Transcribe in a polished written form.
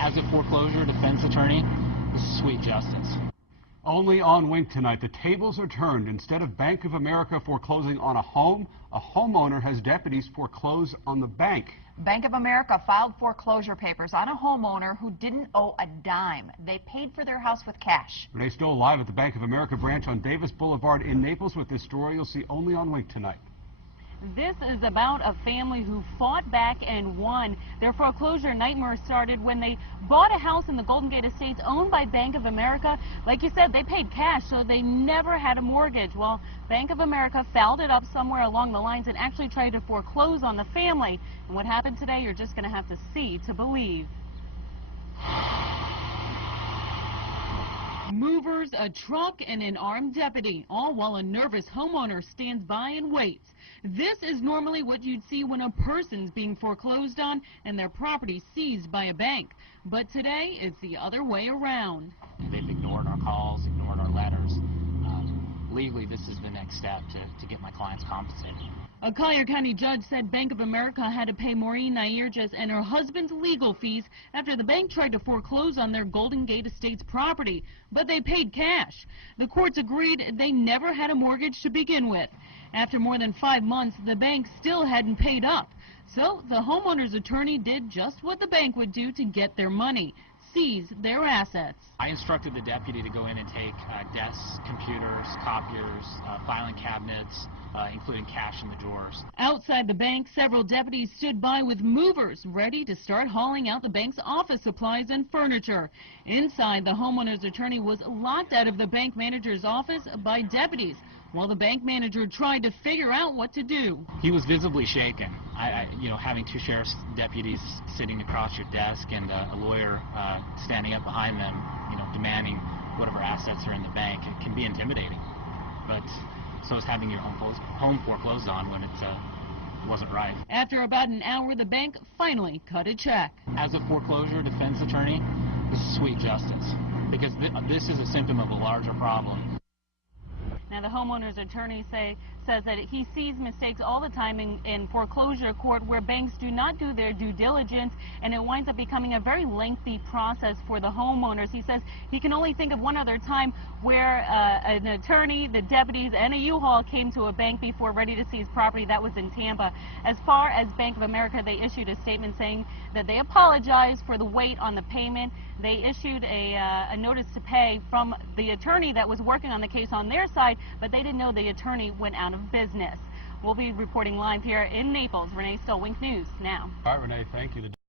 As a foreclosure defense attorney, this is sweet justice. Only on Wink tonight, the tables are turned. Instead of Bank of America foreclosing on a home, a homeowner has deputies foreclose on the bank. Bank of America filed foreclosure papers on a homeowner who didn't owe a dime. They paid for their house with cash. Renee Stoll live at the Bank of America branch on Davis Boulevard in Naples with this story you'll see only on Wink tonight. This is about a family who fought back and won. Their foreclosure nightmare started when they bought a house in the Golden Gate Estates owned by Bank of America. Like you said, they paid cash, so they never had a mortgage. Well, Bank of America fouled it up somewhere along the lines and actually tried to foreclose on the family. And what happened today, you're just going to have to see to believe. Movers, a truck, and an armed deputy, all while a nervous homeowner stands by and waits. This is normally what you'd see when a person's being foreclosed on and their property seized by a bank. But today, it's the other way around. They've ignored our calls, ignored our letters. Legally, this is the next step to get my clients compensated. A Collier County judge said Bank of America had to pay Maureen Nyerges and her husband's legal fees after the bank tried to foreclose on their Golden Gate Estates property, but they paid cash. The courts agreed they never had a mortgage to begin with. After more than 5 months, the bank still hadn't paid up. So the homeowner's attorney did just what the bank would do to get their money: seize their assets. I instructed the deputy to go in and take desks, computers, copiers, filing cabinets, including cash in the drawers. Outside the bank, several deputies stood by with movers ready to start hauling out the bank's office supplies and furniture. Inside, the homeowner's attorney was locked out of the bank manager's office by deputies, while the bank manager tried to figure out what to do. He was visibly shaken. Having two sheriff's deputies sitting across your desk and a lawyer standing up behind them, demanding whatever assets are in the bank, it can be intimidating. But so is having your home foreclosed on when it wasn't right. After about an hour, the bank finally cut a check. As a foreclosure defense attorney, this is sweet justice, because this is a symptom of a larger problem. Now, the homeowner's attorney says that he sees mistakes all the time in foreclosure court where banks do not do their due diligence, and it winds up becoming a very lengthy process for the homeowners. He says he can only think of one other time where an attorney, the deputies, and a U-Haul came to a bank before ready to seize property. That was in Tampa. As far as Bank of America, they issued a statement saying that they apologized for the wait on the payment. They issued a notice to pay from the attorney that was working on the case on their side, but they didn't know the attorney went out of business. We'll be reporting live here in Naples. Renee Stoll, Wink News now. All right, Renee, thank you.